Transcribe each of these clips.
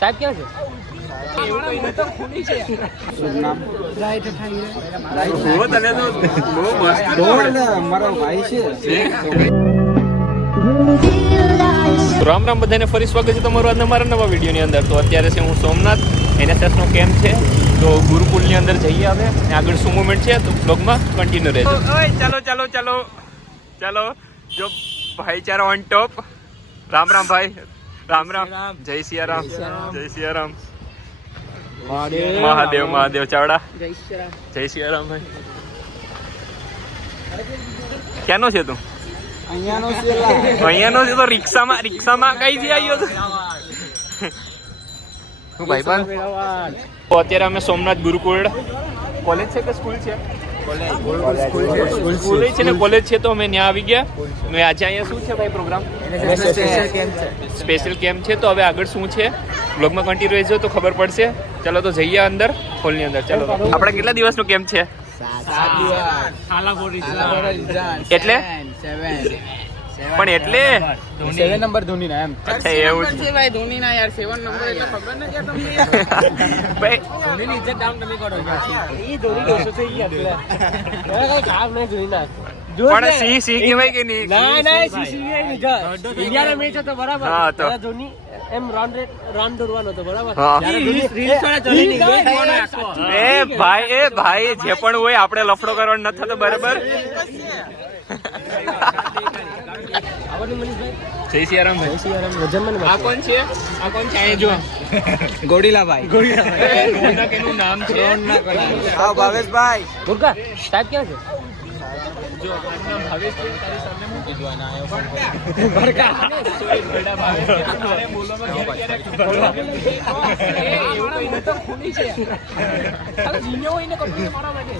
સાહેબ ક્યાં છે? રામ રામ બધાને ફરી સ્વાગત છે તમારું આજના મારા નવા વિડીયોની અંદર. તો અત્યારે છે હું સોમનાથ NSS નો કેમ્પ છે, તો ગુરુકુલની અંદર જઈએ આવે અને આગળ શું મુવમેન્ટ છે તો બ્લોગમાં કન્ટિન્યુ રહેજો. ચાલો ચાલો ચાલો ચાલો, જો ભાઈચારા ઓન ટોપ. રામ રામ ભાઈ, રામ રામ, જય સિયારામ, જય સિયારામ, મહાદેવ મહાદેવ ચાવડા, જય સિયારામ ભાઈ. ક્યાંનો છે તું? અહીંયાનો છે તો રિક્ષામાં કઈ થી આવ્યો તો હું ભાઈ બંધ. તો અત્યારે અમે સોમનાથ ગુરુકુળ કોલેજ છે કે સ્કૂલ છે? સ્કૂલ છે ને કોલેજ છે, તો અમે ત્યાં આવી ગયા. અને આજે અહીંયા શું છે ભાઈ પ્રોગ્રામ? સ્પેશિયલ કેમ્પ છે. તો હવે આગળ શું છે બ્લોગમાં કન્ટિન્યુ રહેજો તો ખબર પડશે. ચાલો તો જઈએ અંદર, હોલની અંદર. ચાલો, આપણે કેટલા દિવસનો કેમ્પ છે? 7 એટલે પણ એટલે 7 નંબર ધોની ના એમ. અચ્છા એવું છે ભાઈ, ધોની ના યાર 7 નંબર એટલે ખબર ન કે તમને ભાઈ ધોની ની ઇજ્જત ડાઉન તમે કરો યાર. ઈ ધોની દોસ્તો થઈ ગયા એટલે કઈ કામ નહીં ધોની ના પણ સી કહેવાય કે નહીં? ના સી નહીં. ઇન્ડિયાના મેચ હતો બરાબર. હા તો ધોની એમ રન દોરવાનો હતો બરાબર. એ ભાઈ જે પણ હોય આપણે લફડો કરવાનો ન થતો બરાબર. જય સિયારામ ભાઈ. આ કોણ છે? આ કોણ છે? જો ગોડીલાભાઈ. એનું નામ છે ભાવેશભાઈ. ગુરકા સાહેબ ક્યાં છે? જો નામ ભાવેશ છે. તારી સરને મૂકી દેવાના આયો ગુરકા. સોરી બેડા ભાવેશ કે તારે બોલવામાં ક્યારે એવું કઈ નતો ખૂની છે. અરે જીને હોય ને કંપની મારા માટે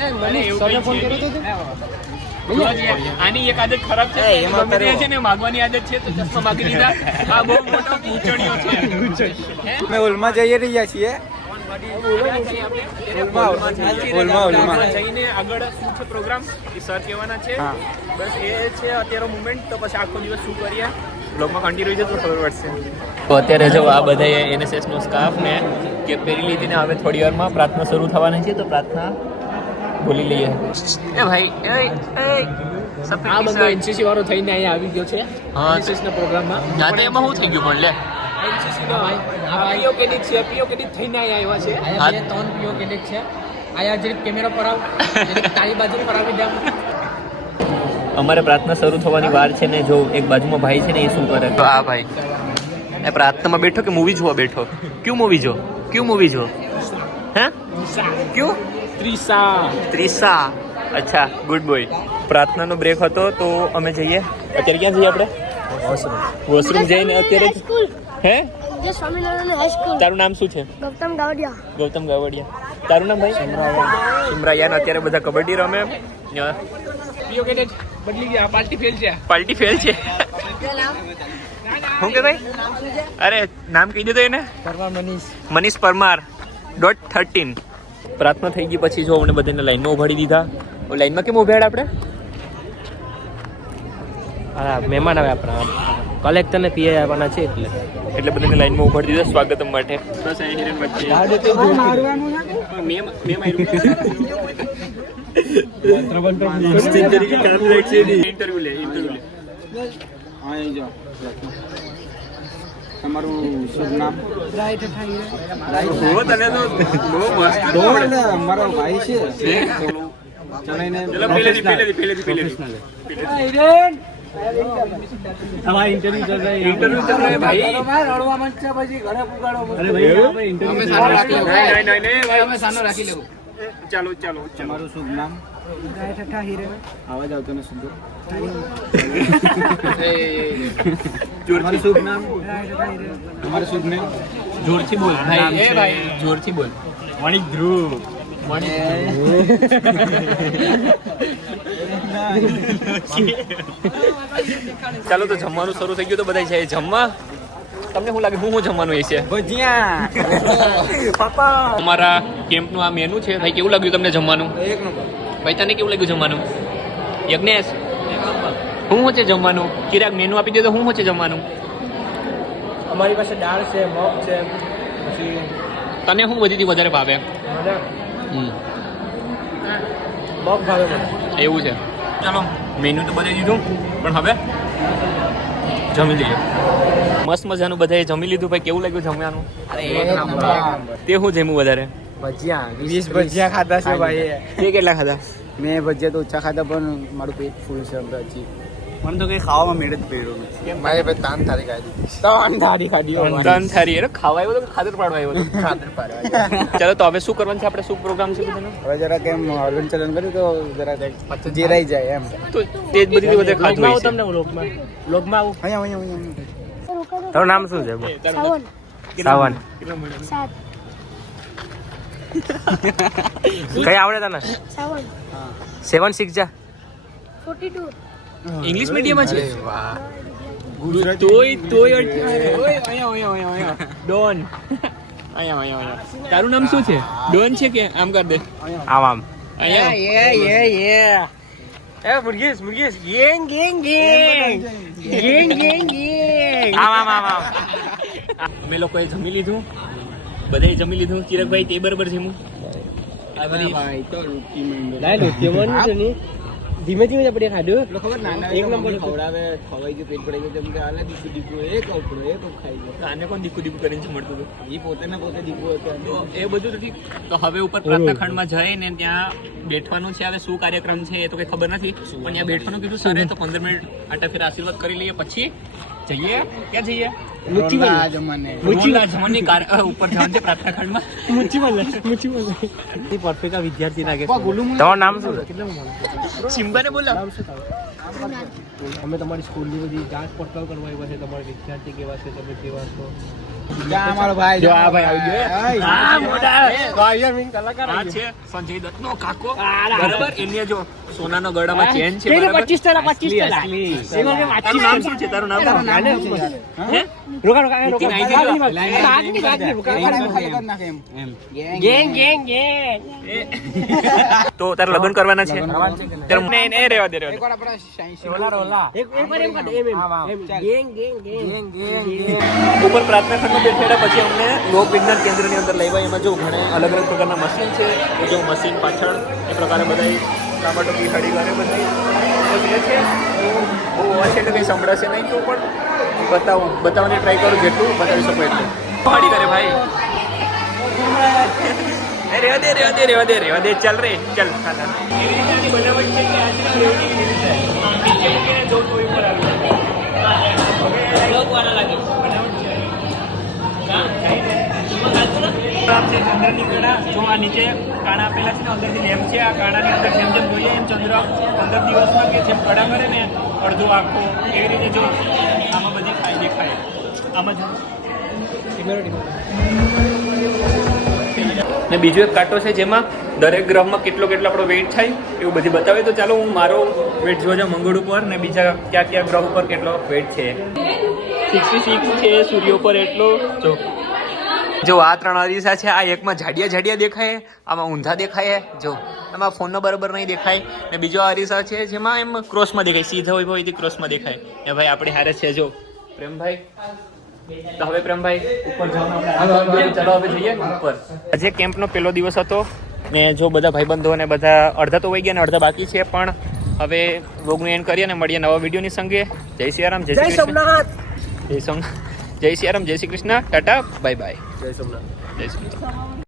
એ મને સરને ફોન કર્યો તો આની એક આદત ખરાબ છે, એમાં છે ને માગવાની આદત છે, તો ચશ્મા માગી દીધા. આ બહુ મોટો ઊંચણીઓ છે. અમે ઓલમાં જઈ રહ્યા છીએ. જઈને આગળ શું છે પ્રોગ્રામ એ સર કહેવાના છે. બસ એ છે અત્યારે મુવમેન્ટ. તો પછી આખો દિવસ શું કરીએ બ્લોગમાં કન્ટિન્યુ છે તો ખબર પડશે. તો અત્યારે જો આ બધા NSS નો સ્ટાફ ને કે પહેરી લીધી ને હવે થોડી વારમાં પ્રાર્થના શરૂ થવાની છે, તો પ્રાર્થના બોલી લઈએ. એ ભાઈ આ બંદો NCC વાળો થઈને અહીંયા આવી ગયો છે. હા, NCC ના પ્રોગ્રામમાં. ના તો એમાં શું થઈ ગયું પણ લે NCC નો ભાઈ આ પીઓ કેડિટ છે. પીઓ કેડિટ થઈને અહીંયા આવ્યા છે. આ 3 પીઓ કેડિટ છે. આયા જે કેમેરા પર આવ તારી બાજુ પર આવી દે. અમારે પ્રાર્થના શરૂ થવાની વાર છે ને જો એક બાજુમાં ભાઈ છે ને એ શું કરે? તો આ ભાઈ એ પ્રાર્થનામાં બેઠો કે મૂવી જોવા બેઠો? ક્યું મૂવી જો? હે ક્યું? ત્રિશા. અચ્છા, ગુડ બોય. પ્રાર્થનાનો બ્રેક હતો તો અમે જઈએ. અત્યારે ક્યાં જઈએ આપણે? વોશરૂમ જઈને અત્યારે હે તારું નામ શું છે? ગૌતમ ગાવડિયા. તારું નામ ભાઈ? સિમરાયાન. અત્યારે બધા કબડ્ડી રમે. બદલી ગયા. પાર્ટી ફેલ છે. શું કે ભાઈ? અરે નામ કહી દીધું એને. મનીષ પરમાર .13. પ્રાર્થના થઈ ગઈ પછી જો અમને બધાને લાઈનમાં ઉભાડી દીધા. લાઈનમાં કેમ ઉભાડ આપણે? હા, મહેમાન આવે આપણા કલેક્ટર ને પીઆઈ આવવાના છે એટલે બધાને લાઈનમાં ઉભાડી દીધા સ્વાગતમ માટે. બસ અહીં હિરેન વચ્ચે ઇન્ટરવ્યુ લે. તમારું શુભ નામ? મારો ભાઈ છે. ચાલો. તમારું શુભ નામ? આવાજ આવતો ને શુદ્ધ. તમારું શુભ નામ? તમારું શુભ નામ જોરથી બોલ ભાઈ. જોરથી બોલ. વણિક ધ્રુવ. ચાલો તો જમવાનું શરૂ થઈ ગયું. તો બધા છે જમવા. તમને શું લાગે શું જમવાનું એ છે? ભજીયા. અમારા કેમ્પનું આ મેનુ છે. ભાઈ કેવું લાગ્યું તમને જમવાનું? એક નંબર. ભાઈ તને કેવું લાગ્યું જમવાનું? યજ્ઞેશ શું છે જમવાનું? ચિરાગ મેનુ આપી દે તો શું છે જમવાનું? અમારી પાસે દાળ છે, મગ છે, પછી તને શું બધીથી વધારે ભાવે? મને હમ. મગ ભાવે મને. એવું છે. ચાલો મેનુ તો બતાવી દીધું, પણ હવે જમી લઈએ. મસ્ત મજાનું બધાએ જમી લીધું. ભાઈ કેવું લાગ્યું જમવાનું? તે શું જમ્યું વધારે? ભજીયા 20 ભજીયા ખાધા છે ભાઈ. તે કેટલા ખાધા? મેં ભજીયા તો ઓછા ખાધા પણ મારું પેટ ફૂલ છે હજી. મને તો કઈ ખાવામાં મેળ જ પડ્યો નથી. મારે ભાઈ તાન થાળી ખાધી. તાન થાળી ખાધી. તન થારી એટલે ખાવા આવ્યો તો ખાતર પાડવા આવ્યો તો? ખાતર પાડવા. ચાલો તો હવે શું કરવાનું છે આપણે? શું પ્રોગ્રામ છે બધાનો? હવે જરા કેમ હલન ચલન કર્યું તો જરા જીરાઈ જાય એમ. તો તે જ બધી વધારે ખાધું હોય છે. વ્લોગમાં આવું. અહીંયા. તારું નામ શું છે? સાવન સાવન. કેટલા મળે? 7 કઈ આવડે તને? સાવન 7 6 જા. 42 ઇંગ્લિશ મીડિયમમાં છે? ગુજરાતી. તોય અહીંયા ડોન. અહીંયા તારું નામ શું છે? ડોન છે કે આમ કર દે આમ આમ. અહીંયા આમ આમ આમ આમ. અમે લોકોએ જમી લીધું, બધાએ જમી લીધું. ચિરકભાઈ તે બરાબર જમ્યું? ભાઈ તો રૂટી મંડળ. ધીમે ધીમે આપણે ખાધું. ખબર નાના એક નંબર ખવડાવે, ખવાઈ ગયું, પેટ ભરાઈ ગયું, તેમ કે આલે દીકુ દીકુ એક ઉપડો એક ખાઈ ગયો. આને કોણ દીકુ દીકુ કરીને મળતું હતું? એ પોતે ને પોતે દીકુ હતો. તો એ બધું તો ઠીક. તો હવે ઉપર પ્રાર્થના ખંડમાં જઈને ત્યાં બેઠવાનું છે. હવે શું કાર્યક્રમ છે એ તો કઈ ખબર નથી, પણ ત્યાં બેઠવાનું કીધું સરે. તો 15 મિનિટ આટા ફેર આશીર્વાદ કરી લઈએ, પછી જઈએ. ક્યાં જઈએ? રોલા જમાને. રોલા જમણની ઉપર જવાનું છે પ્રાર્થના ખંડમાં. પરફેક્ટ વિદ્યાર્થી લાગે. ગુલુમ તમારું નામ શું છે? સિમ્બાને બોલો. અમે તમારી સ્કૂલની બધી જાંચ પડતાલ કરવા આવ્યા છે. તમારા વિદ્યાર્થી કેવા છે, તમે કેવા છો? અમારો ભાઈ. જો આ ભાઈ આવી ગયો. આ મોટા કલાકાર આ છે સંજય દત્તનો કાકો. બરાબર. એને જો સોનાનો ગળામાં ચેન છે. બરાબર. 25 તારું નામ શું છે? તારું નામ હે? રોકા નીતિન આઈ ગયો. તો તારે લગ્ન કરવાના છે? તારે એ રહેવા દે. ઉપર પ્રાર્થના ખંડમાં બેઠેલા પછી અમને લોક વિજ્ઞાન કેન્દ્રની અંદર લઈ ગયા. એમાં જો ઘણા અલગ અલગ પ્રકારના મશીન છે. એ જો મશીન પાછળ એ પ્રકારે બધા ટમાટો પીખાડી કરે બધી છે. બહુ હશે એટલે કંઈ સંભળાશે નહીં, તો પણ બતાવવાની ટ્રાય કરું જેટલું બતાવી શકો એટલું. પાડી કરે ભાઈ. રેવા દે ચાલ રે ચાલ. એવી રીતની બનાવટ છે કે આજના રેવડી એવી રીતે નીચે મૂકીને જો તો ઉપર આવી બનાવટ છે. ચંદ્રની કડા જો આ નીચે કાણા આપેલા છે ને, અંદરથી લેમ્પ છે. આ કાણાની અંદર જેમ જેમ જોઈએ એમ ચંદ્ર 15 દિવસમાં કે જેમ કડા કરે ને અડધો આખો એવી રીતે જો આમાં બધી દેખાય. આમાં જો ને બીજો એક કાંટો છે જેમાં દરેક ગ્રહમાં કેટલો આપણો વેઇટ થાય એવું બધી બતાવે. તો ચાલો હું મારો વેઇટ જોવા જાઉં મંગળ ઉપર, ને બીજા કયા ગ્રહ ઉપર કેટલો વેઇટ છે. 66 છે સૂર્ય ઉપર એટલો. જો આ 3 અરીસા છે. આ એકમાં જાડિયા દેખાય, આમાં ઊંધા દેખાય. જો આમાં ફોનનો બરાબર નહીં દેખાય. ને બીજો અરીસા છે જેમાં એમ ક્રોસમાં દેખાય, સીધા હોય તો ક્રોસમાં દેખાય. ને ભાઈ આપણે હારે છે જો પ્રેમભાઈ. તો હવે પ્રેમભાઈ ઉપર જવાનું ચાલો હવે જઈએ ઉપર. આજે કેમ્પનો પહેલો દિવસ હતો ને જો બધા ભાઈબંધો અને બધા અડધા તો વહી ગયા ને અડધા બાકી છે. પણ હવે વ્લોગનું એન્ડ કરીએ ને મળીએ નવા વિડીયોની સંગે. જય સિયારામ, જય શ્રી સોમનાથ. જય સિયારામ, જય Shri Krishna. Tata, bye bye. જય સોમનાથ. જય શ્રી કૃષ્ણ.